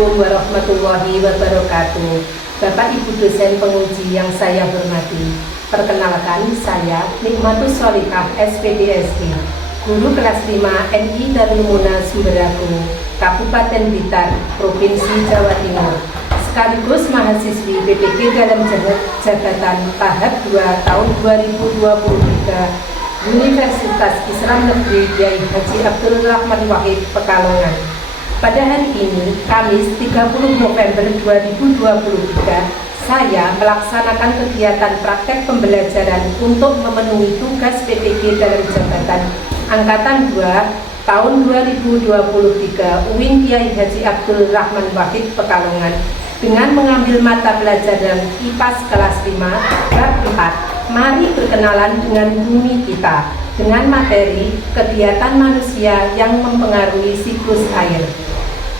Assalamualaikum warahmatullahi wabarakatuh. Bapak Ibu dosen penguji yang saya hormati, perkenalkan saya Nikmatus Sholihah SPDSD, guru kelas 5 NI Darul Muna Sumberagung, Kabupaten Blitar, Provinsi Jawa Timur, sekaligus mahasiswi PPG dalam jabatan tahap 2 tahun 2023 Universitas Islam Negeri Kiai Haji Abdul Rahman Wahid Pekalongan. Pada hari ini, Kamis 30 November 2023, saya melaksanakan kegiatan praktek pembelajaran untuk memenuhi tugas PPG dalam jabatan Angkatan 2 tahun 2023 UIN Kiai Haji Abdul Rahman Wahid Pekalongan dengan mengambil mata pelajaran IPAS kelas 5 bab 4. Mari berkenalan dengan bumi kita dengan materi kegiatan manusia yang mempengaruhi siklus air.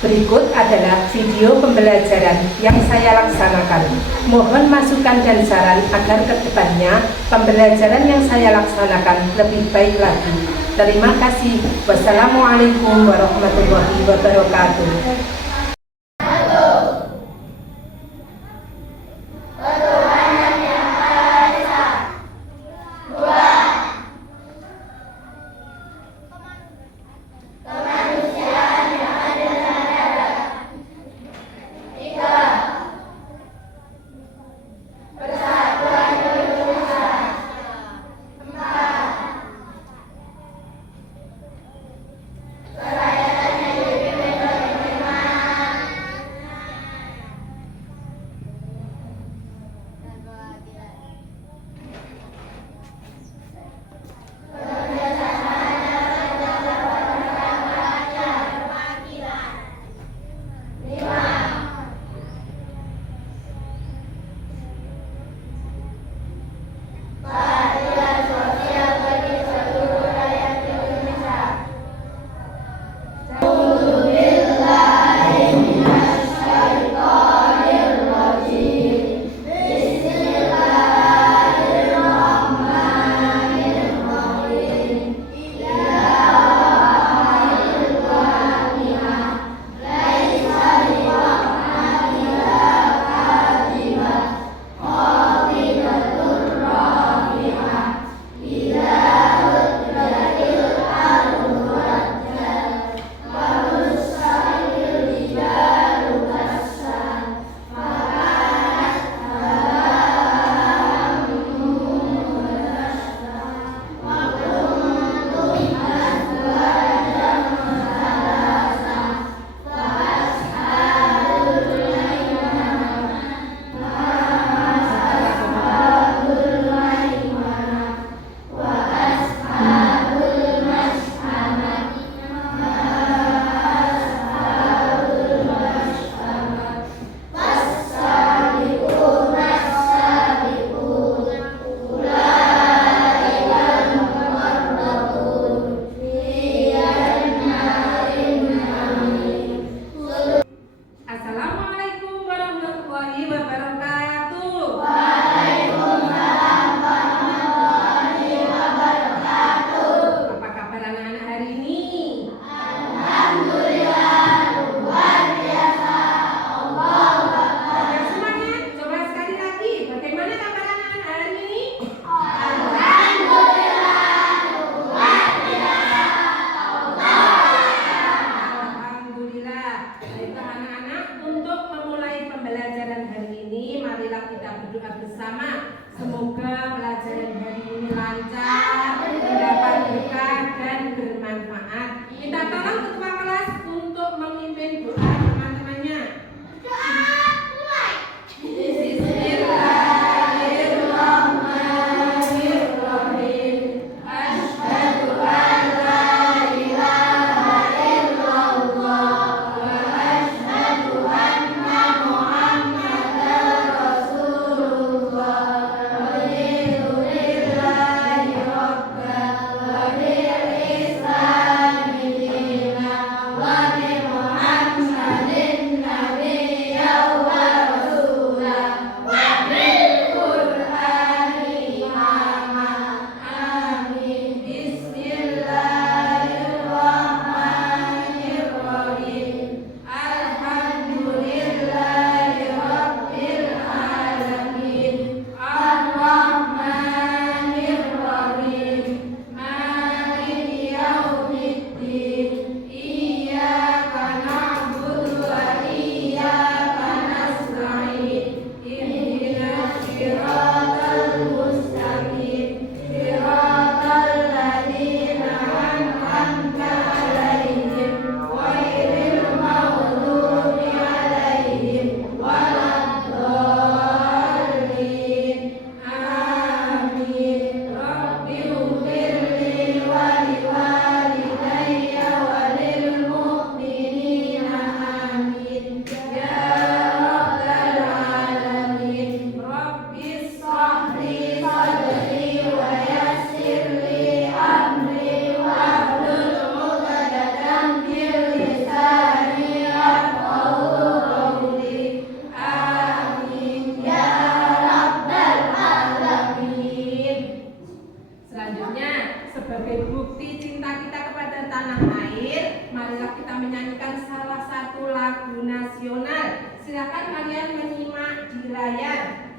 Berikut adalah video pembelajaran yang saya laksanakan. Mohon masukan dan saran agar kedepannya pembelajaran yang saya laksanakan lebih baik lagi. Terima kasih. Wassalamualaikum warahmatullahi wabarakatuh. Bersama, semoga pelajaran hari ini lancar, mendapat berkah dan bermanfaat. Minta tolong ketua kelas untuk memimpin doa teman-temannya. Bismillahirrahmanirrahim. Asyhadu an la ilaha illallah wa asyhadu anna Muhammadar Rasulullah.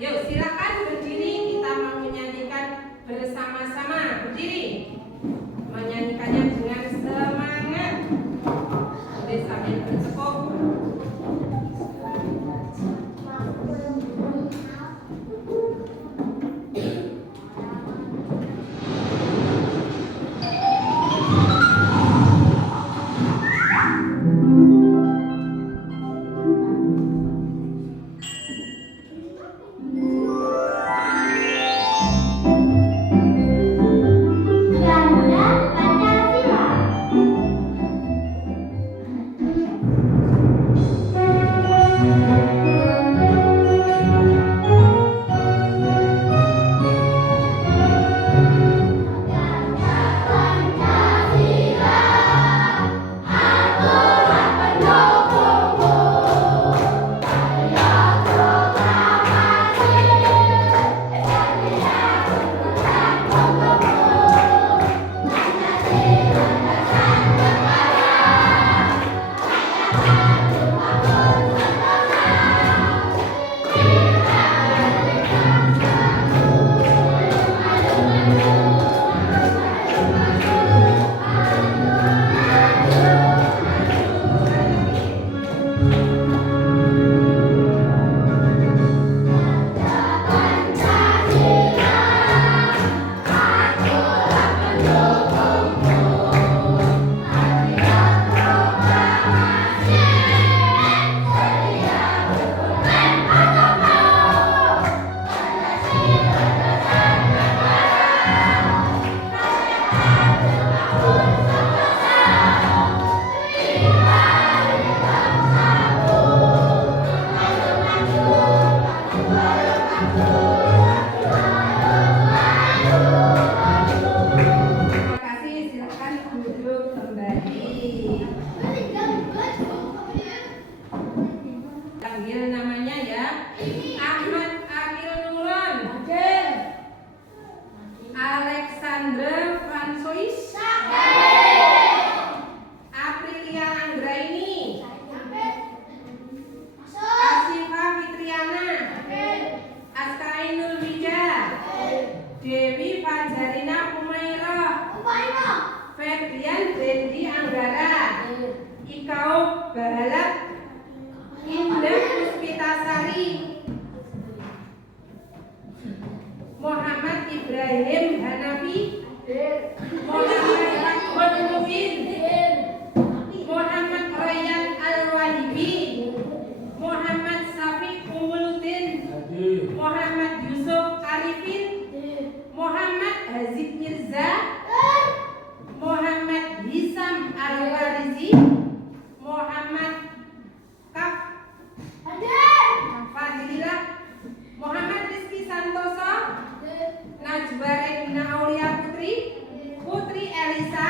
Yuk silakan berdiri, kita mau menyanyikan bersama-sama. Berdiri, menyanyikannya dengan semangat. Boleh sambil bertepuk. Panggil namanya ya. Ahmad Akil Nurun, Alexandra Francois, Aprilia Anggraini, Asifa Fitriana, Askainul Wija, Dewi Fajarina Umairah, Febrian Dendi Anggara, Ikau Bahalap, Indah Puspitasari, Muhammad Ibrahim Hanafi, Muhammad Akbar Mubin, Muhammad Rayyan Al-Wahibi, Muhammad Safi Umuluddin, Muhammad Yusuf Arifin, Muhammad Hazib Mirza, Muhammad Hisam Al-Warizi, Muhammad Fadilah, Muhammad Rizky Santoso, Najwa Regina Aulia Putri, Putri Elisa,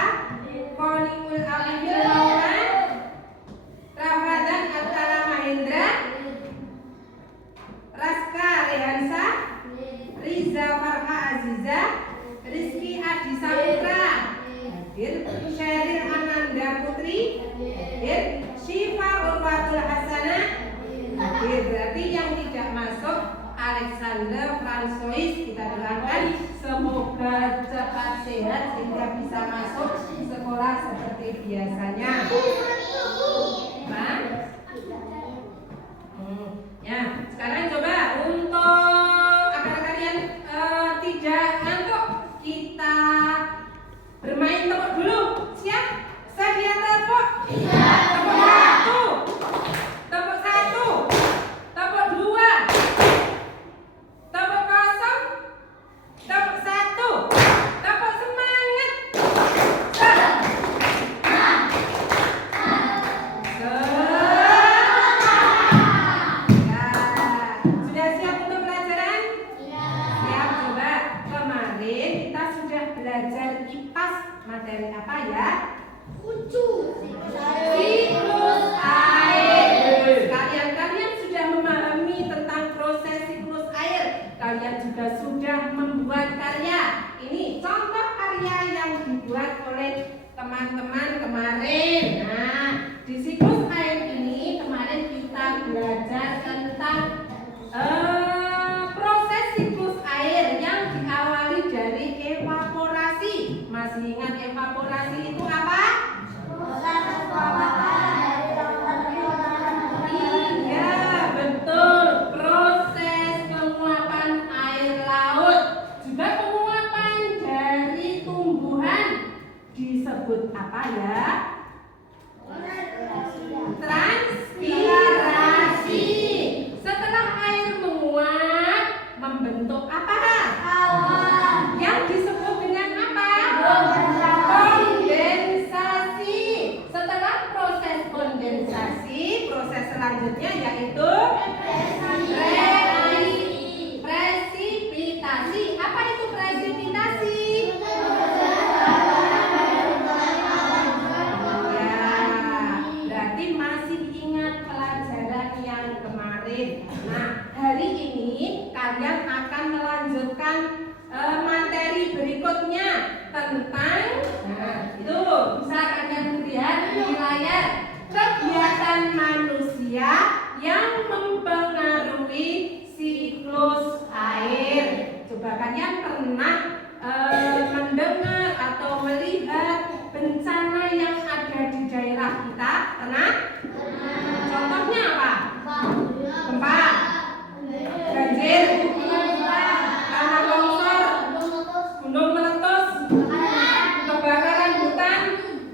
Koniul Alimil Maula, Ramadan Atala Mahendra, Raska Rehansa, Riza Farha Aziza, Rizky Adi Saputra, hadir. Sheryl Ananda Putri, hadir. Syifa Urwatul Hasanah, hadir. Berarti yang tidak masuk Alexander Francois, kita doakan semoga cepat sehat sehingga bisa masuk sekolah seperti biasanya. Nah, ya sekarang coba untuk agar kalian tidak ngantuk, kita bermain tepuk dulu. Siap? Sedia tepuk? Tepuk satu, tepuk satu, tepuk dua, tepuk kosong, tepuk satu, tepuk semangat. Sudah siap untuk pelajaran? Siap. Coba kemarin kita sudah belajar IPAS, materi apa ya? Siklus air. Kalian sudah memahami tentang proses siklus air. Kalian juga sudah membuat karya. Ini contoh karya yang dibuat oleh teman-teman kemarin. Nah, di siklus air ini kemarin kita belajar tentang hari ini kalian akan melanjutkan materi berikutnya tentang itu bisa kalian lihat di layar, kegiatan manusia yang mempengaruhi siklus air. Coba kalian pernah mendengar atau melihat bencana yang ada di daerah kita? Pernah? Contohnya apa? Gempa, banjir, tanah longsor, gunung meletus, kebakaran hutan,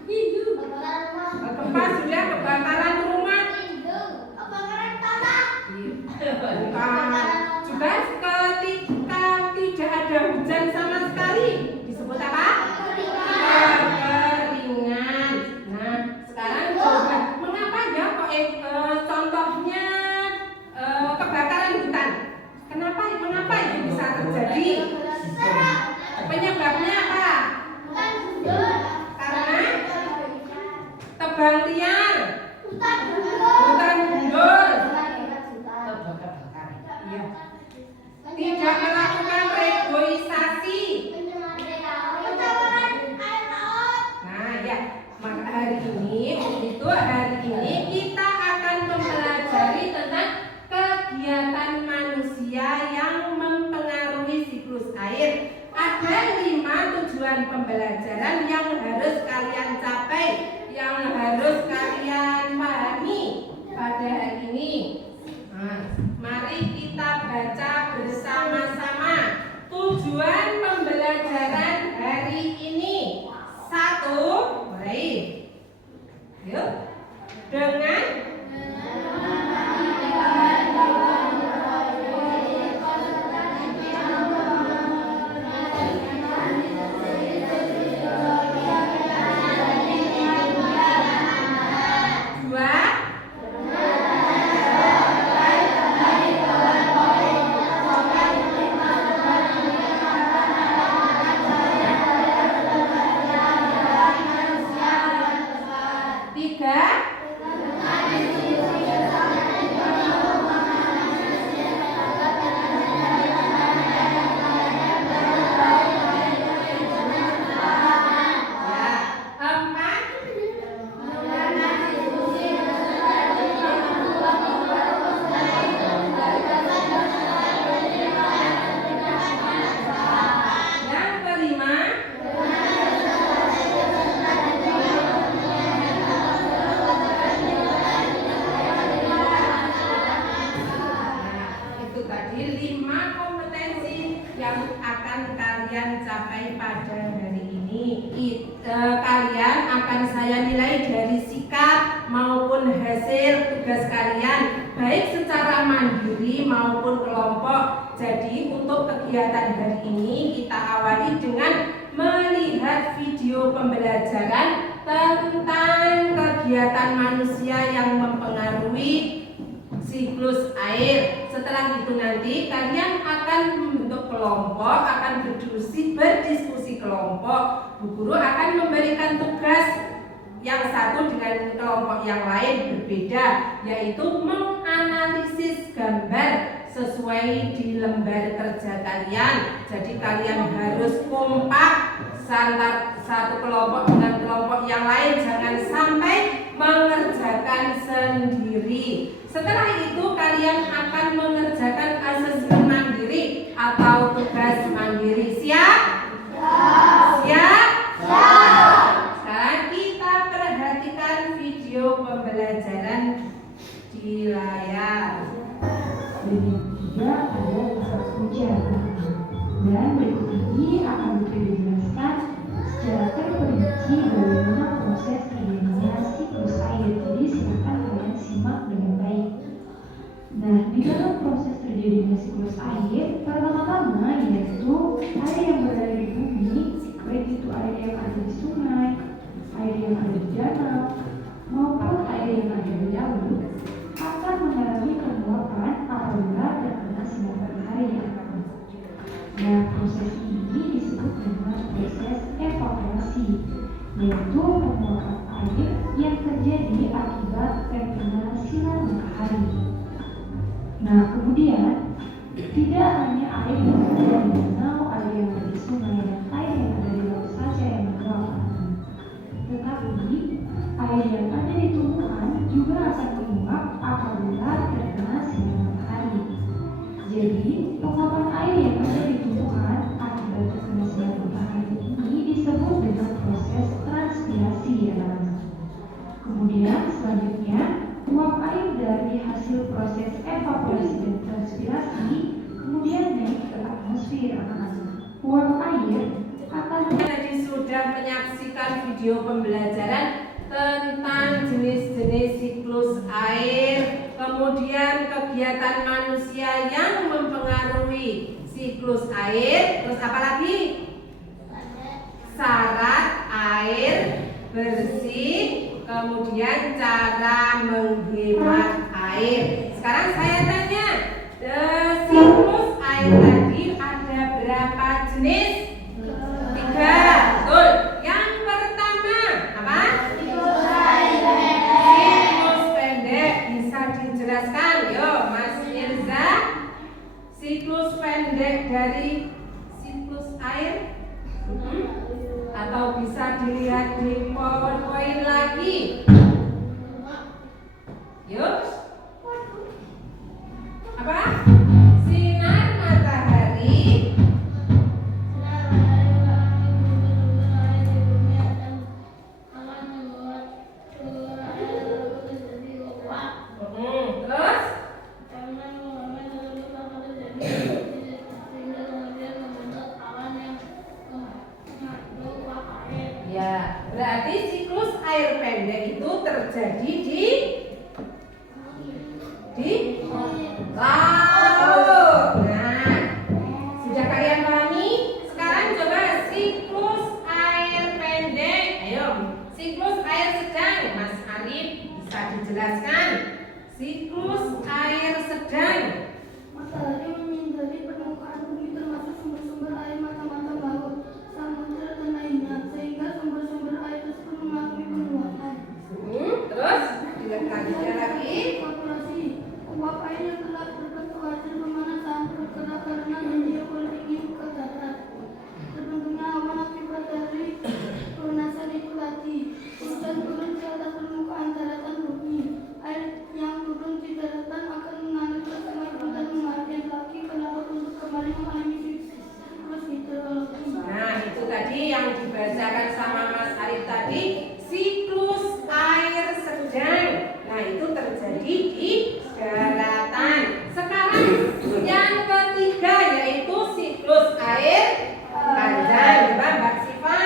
gempa sudah, kebakaran rumah, juga ketika tidak ada hujan sama sekali disebut apa? Kekeringan. Nah, sekarang coba mengapa ya kok contohnya kebakaran hutan? Mengapa itu bisa terjadi? Penyebabnya apa? Karena tebang liar, hutan gundul, tidak melakukan reboisasi. Nah ya, maka hari ini kita akan mempelajari tentang kegiatan manusia yang mempengaruhi siklus air. Ada 5 tujuan pembelajaran yang harus kalian capai, yang harus kalian pahami pada hari ini. Nah, mari kita baca bersama-sama tujuan pembelajaran hari ini. 1, mulai. Yuk. Dengan capai pada hari ini. Kalian akan saya nilai dari sikap maupun hasil tugas kalian, baik secara mandiri maupun kelompok. Jadi untuk kegiatan hari ini kita awali dengan melihat video pembelajaran tentang kegiatan manusia yang mempengaruhi siklus air. Setelah itu nanti kalian akan membentuk kelompok, akan berdiskusi kelompok. Bu guru akan memberikan tugas yang satu dengan kelompok yang lain berbeda, yaitu menganalisis gambar sesuai di lembar kerja kalian. Jadi kalian harus kompak satu kelompok dengan kelompok yang lain, jangan sampai mengerjakan sendiri. Setelah itu kalian akan mengerjakan asesmen mandiri atau tugas mandiri. Siap? Siap? Sekarang kita perhatikan video pembelajaran di layar. Juga ada pusat hujan, dan berikut ini akan dijelaskan secara terperinci bagaimana proses terjadinya siklus air. Jadi silakan kalian simak dengan baik. Nah, di dalam proses terjadinya siklus air, pertama-tama yaitu air yang berada di bumi, baik itu air yang ada di sungai, air yang ada di danau, maupun air yang ada di laut, akan mengalami penguapan apabila terkena sinar matahari. Nah, proses ini disebut dengan proses evaporasi, yaitu penguapan air yang terjadi akibat terkena sinar matahari. Nah, kemudian tidak hanya air yang ada di danau, air yang ada di sungai, dan air yang ada di laut saja yang menguap alami. Tetapi air yang ada di tumbuhan juga akan menguap apabila terkena sinar matahari. Jadi, penguapan air yang ada di tumbuhan akibat terkena sinar matahari ini disebut dengan proses transpirasi ya anak-anak. Kemudian selanjutnya, uap air dari hasil proses evaporasi dan transpirasi kemudian naik ke atmosfer anak-anak. Uap air akan Tadi sudah menyaksikan video pembelajaran tentang jenis-jenis siklus air, kemudian kegiatan manusia yang mempengaruhi siklus air, terus apa lagi? Syarat air bersih, kemudian cara menghemat air. Sekarang saya tanya, siklus air tadi ada berapa jenis? 3. Betul. Yang pertama apa? Siklus pendek. Bisa dijelaskan? Yo, Mas Mirza. Siklus pendek dari siklus air? Atau bisa dilihat di PowerPoint lagi? Yuk. Apa? Sinar matahari terus ya, berarti siklus air pendek itu terjadi di laut. Nah, sudah kalian pahami? Sekarang coba siklus air pendek. Ayo, siklus air sedang. Mas Arif bisa dijelaskan? Siklus air sedang. Matahari menyinari permukaan bumi termasuk sumber-sumber air mata-mata laut, samudra dan lainnya, sehingga sumber-sumber air tersebut mengalami penguapan. Terus dilanjutkan lagi. Evaporasi, uap air yang telah terbentuk hasil pemanasan bergerak karena menjauh dingin ke darat. Terbentuknya awan akibat dari pemanasan itu tadi. Hujan turun ke atas permukaan daratan bumi. Air yang turun di daratan akan mengalir ke sungai dan mengalir lagi ke laut untuk kembali mengalami siklus hidrologi. Nah, itu tadi yang dibacakan sama Mas Arif tadi, siklus air sedang. Nah, itu terjadi di daratan. Sekarang yang ketiga yaitu siklus air panjang. Coba Mbak Siva.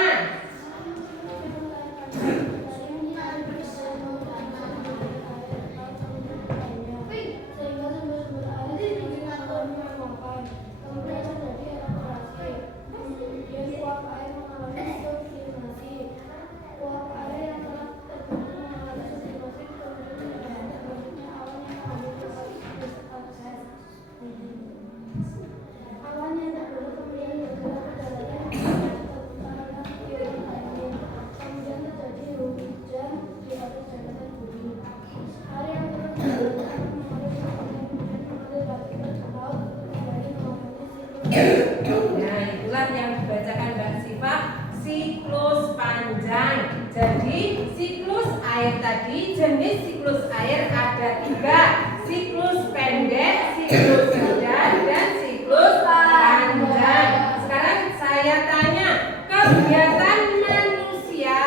Nah, itulah yang dibacakan Mbak Siva, siklus panjang. Jadi siklus air tadi, jenis siklus air ada 3, siklus pendek, siklus sedang, dan siklus panjang. Sekarang saya tanya, kegiatan manusia,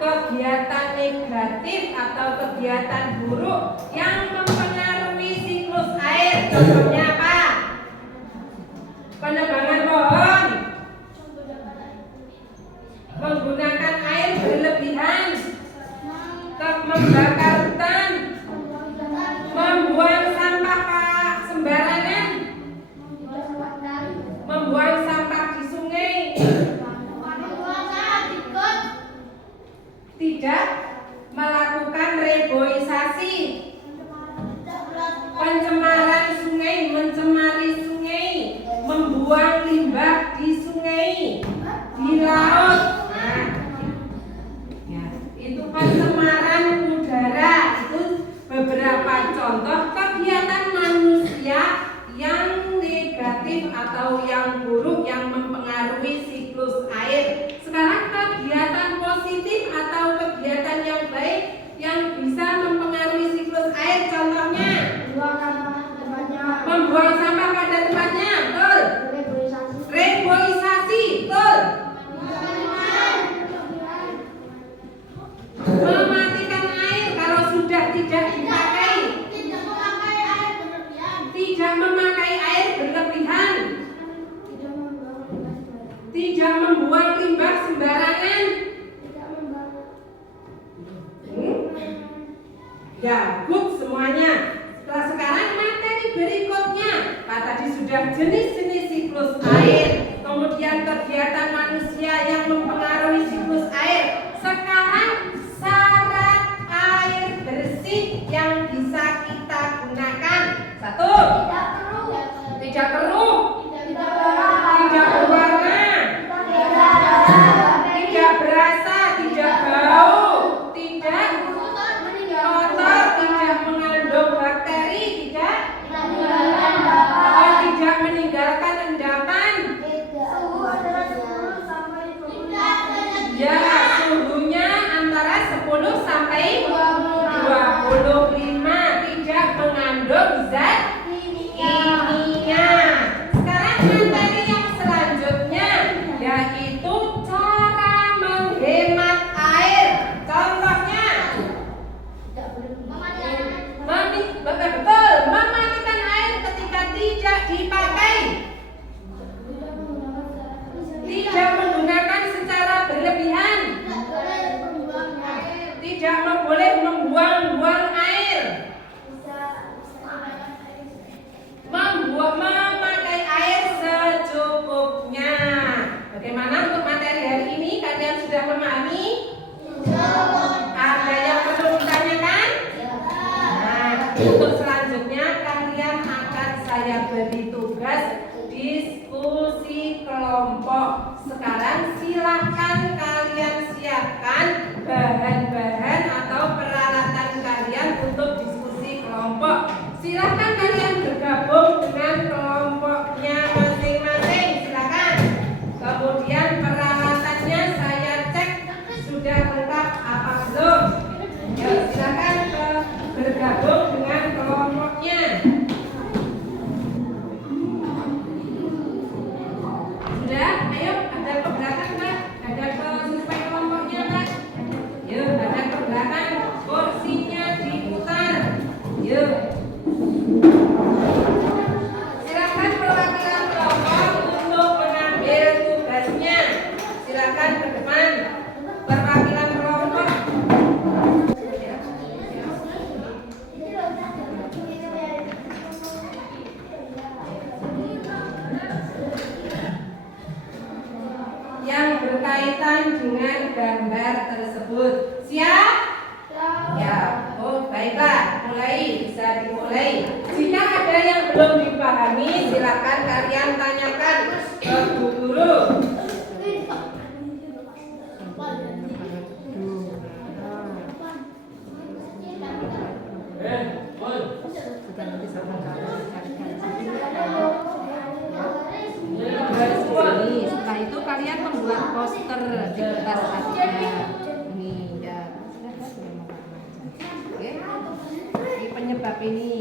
kegiatan negatif atau kegiatan buruk yang mempengaruhi siklus air, contohnya apa? Penebangan pohon, menggunakan air berlebihan, membakar hutan, membuang sampah sembarangan, membuang sampah di sungai, atau yang buruk yang mempengaruhi siklus air. Sekarang kegiatan positif atau kegiatan yang baik yang bisa mempengaruhi siklus air, contohnya membuang sampah pada tempatnya, betul. Reboisasi, betul. Mematikan air kalau sudah tidak dipakai. Tidak memakai air berlebihan. Tidak membuang limbah sembarangan. Ya, good semuanya. Sekarang materi berikutnya. Tadi sudah jenis-jenis siklus air, kemudian kegiatan manusia yang mempengaruhi siklus air. Sekarang syarat air bersih yang bisa kita gunakan. 1. Tidak keruh, tidak berwarna, tidak berasa, tidak bau, tidak kotor, tidak mengandung bakteri, tidak meninggalkan endapan. Ya, suhunya antara 10 sampai 25, tidak mengandung zat kimia. Sekarang materi yang selanjutnya yaitu cara menghemat air. Contohnya betul, mematikan air ketika tidak dipakai, tidak menggunakan secara berlebihan, tidak boleh membuang-buang air, memakai air secukupnya. Bagaimana untuk materi hari ini? Kalian sudah memahami? Ada yang perlu ditanyakan? Nah, untuk selanjutnya kalian akan saya beri tugas diskusi kelompok. Sekarang silahkan kalian siapkan bahan-bahan atau peralatan kalian untuk diskusi kelompok. Silahkan kalian bergabung dengan kelompoknya masing-masing. Silahkan. Kemudian peralatannya saya cek sudah lengkap apa belum. Ya, silahkan bergabung dengan kelompoknya. Sudah? Ayo, ada ke belakang, Mbak. Ada ke sesuai kelompoknya, Mbak. Yuk, ada ke belakang. Kursinya diputar. Yuk. Silakan perwakilan kelompok untuk mengambil tugasnya. Silakan ke depan. Perwakilan kelompok. Yang berkaitan dengan gambar tersebut. Siap? Ya, oh baiklah, bisa dimulai. Jika ada yang belum dipahami, silakan kalian tanyakan ke Bu Guru. Setelah itu kalian membuat poster di kertas saja. Ini ya, oke. Ini penyebab ini.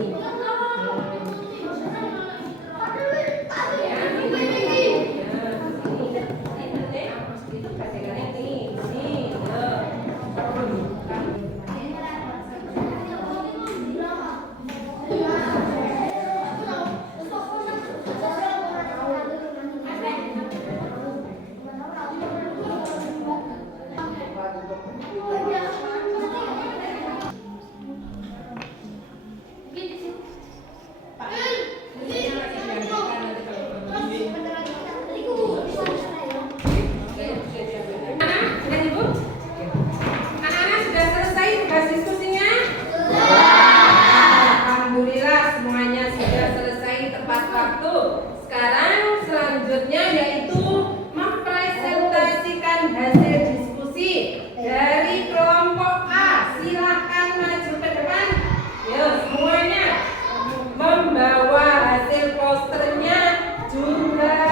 Membawa hasil posternya juga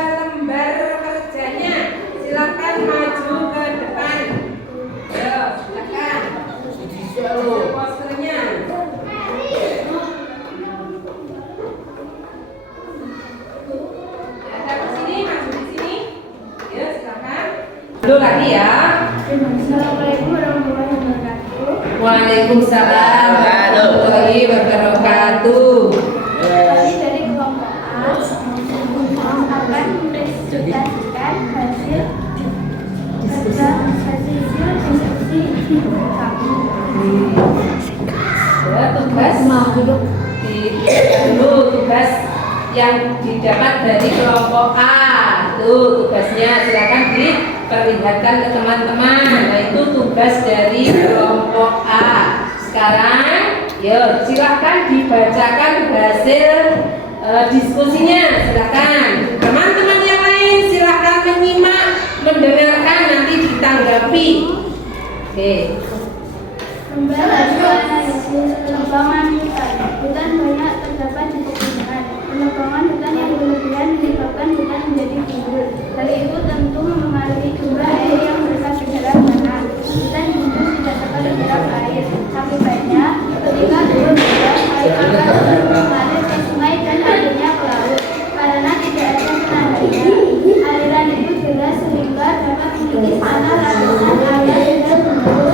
kembali ya. Assalamualaikum warahmatullahi wabarakatuh. Waalaikumsalam warahmatullahi wabarakatuh. Kami dari kelompok A akan mempresentasikan hasil diskusi kami. Ya, tugas dulu tugas yang didapat dari kelompok A. Tuh tugasnya silakan diperlihatkan ke teman-teman. Nah itu tugas dari kelompok A. Sekarang, yuk silahkan dibacakan hasil diskusinya. Silakan teman-teman yang lain silahkan menyimak, mendengarkan, nanti ditanggapi. Oke. Penebangan hutan. Hutan banyak terdapat di pegunungan. Penebangan hutan yang berlebihan menyebabkan hutan menjadi gundul. Hal itu tentu mempengaruhi jumlah air yang berada di dalam tanah. Hutan gundul tidak dapat menyerap air. Akibatnya, ketika turun hujan, air akan mengalir ke sungai dan akhirnya ke laut. Karena tidak ada penandanya, aliran itu deras sehingga dapat mengikis tanah lapisan air dan gundul.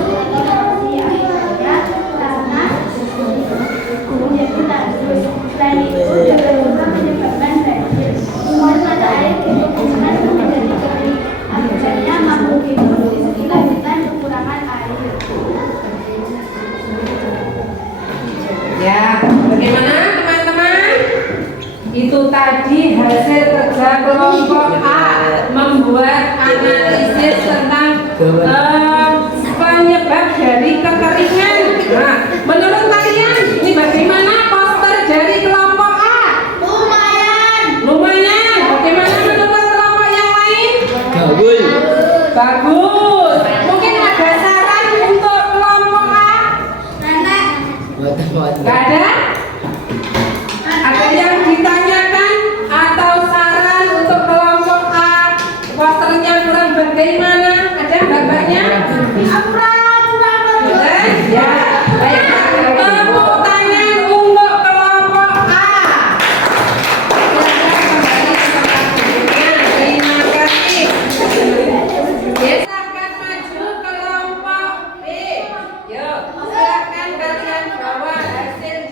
Selain itu juga menyebabkan banjir. Sumber mata air di pegunungan menjadi kering. Akibatnya makhluk hidup di sekitar hutan kekurangan air. Ya, bagaimana teman-teman? Itu tadi hasil kerja kelompok A membuat analisis tentang penyebab dari kekeringan. Nah, menurut kalian ini bagaimana poster dari kelompok A? Lumayan. Bagaimana menurut kelompok yang lain? Bagus. Mungkin ada saran untuk kelompok A? Gak ada? Ada yang ditanyakan atau saran untuk kelompok A? Posternya kurang bagaimana? Ada gambarnya? Ya, baik. Tepuk tangan untuk kelompok A. Terima kasih. Silakan maju kelompok B. Yuk, silakan kalian bawa hasil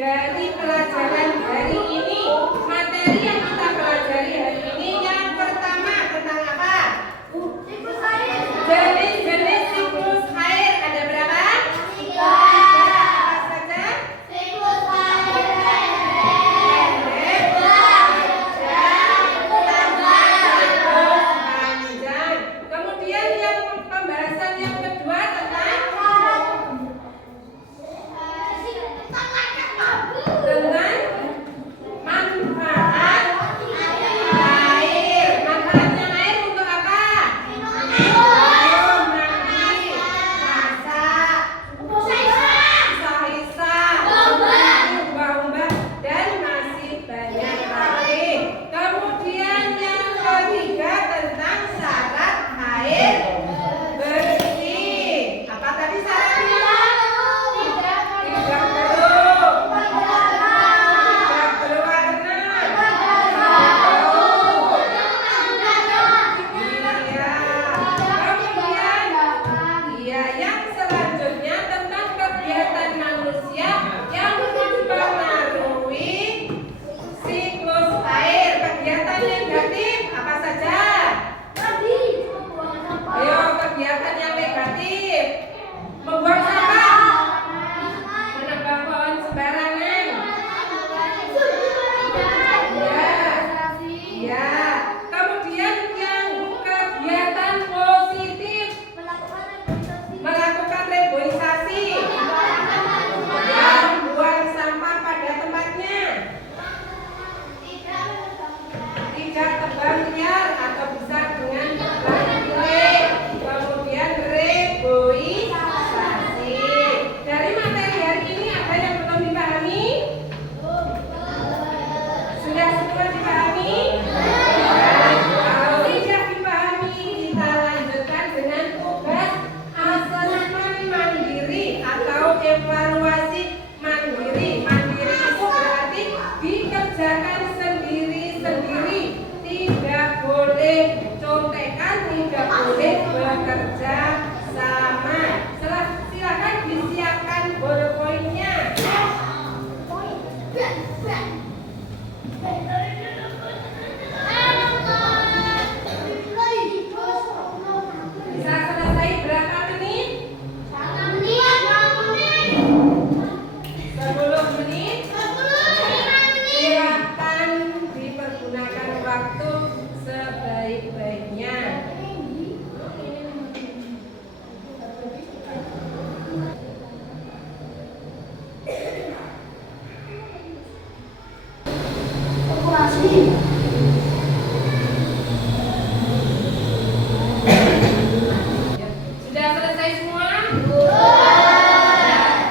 dari pelajaran hari ini. Materi yang kita pelajari hari ini yang pertama tentang apa? Siklus air. Jenis-jenis siklus air ada berapa? 3. Apa saja? Siklus air Pendek, siklus panjang. Kemudian yang pembahasan yang kedua tentang manfaat air. Manfaatnya air untuk apa? Minum, mandi, masak, sisa-sisa, ubah-ubah, dan masih banyak lagi. Kemudian yang ketiga tentang syarat air bersih. Apa tadi syaratnya? Tidak keruh, tidak berwarna, iya. Yang selanjutnya tentang kegiatan manusia yang mempengaruhi siklus air. Kegiatan negatif apa saja? Ayo, kegiatan yang negatif. Membuang sampah, menebang pohon sembarangan. Ya. Kemudian yang kegiatan positif, melakukan reboisasi, membuang sampah pada tempatnya, tidak tebang liar atau bisa dengan tebang pilih. Kemudian reboisasi. Dari materi hari ini ada yang belum dipahami? Sudah semua dipahami? Kalau tidak dipahami, kita lanjutkan dengan tugas asesmen mandiri atau evaluasi mandiri. Mandiri itu berarti dikerjakan sendiri-sendiri. Tidak boleh contekan, tidak boleh bekerja sama. Silakan disiapkan ballpoint-nya. Bisa selesai berapa menit? 10 menit. Silakan dipergunakan waktu sebaik-baiknya. Sudah selesai semua?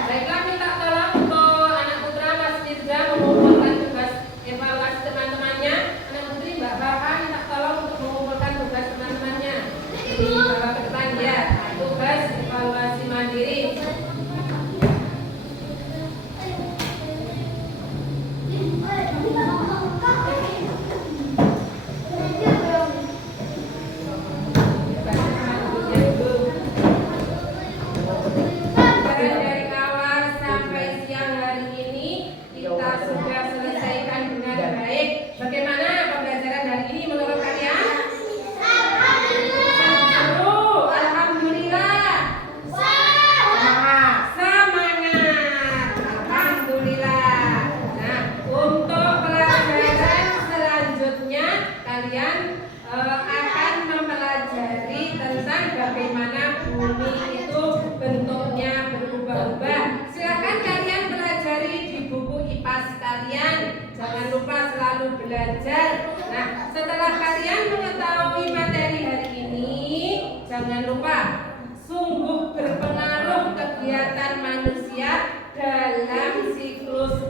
Baiklah, minta tolong untuk anak putra Mas Firza mengumpulkan tugas evaluasi teman-temannya. Anak putri Mbak Farha minta tolong untuk mengumpulkan tugas teman-temannya. Dibawa ke depan ya. Tugas evaluasi mandiri. Dari awal sampai siang hari ini kita sudah selesaikan dengan baik. Bagaimana pembelajaran hari ini menurut kalian? Seru, alhamdulillah. Semangat, alhamdulillah. Nah, untuk pelajaran selanjutnya kalian akan mempelajari tentang bagaimana bumi itu bentuknya berubah-ubah. Silakan kalian pelajari di buku IPAS kalian. Jangan lupa selalu belajar. Nah, setelah kalian mengetahui materi hari ini, jangan lupa sungguh berpengaruh kegiatan manusia dalam siklus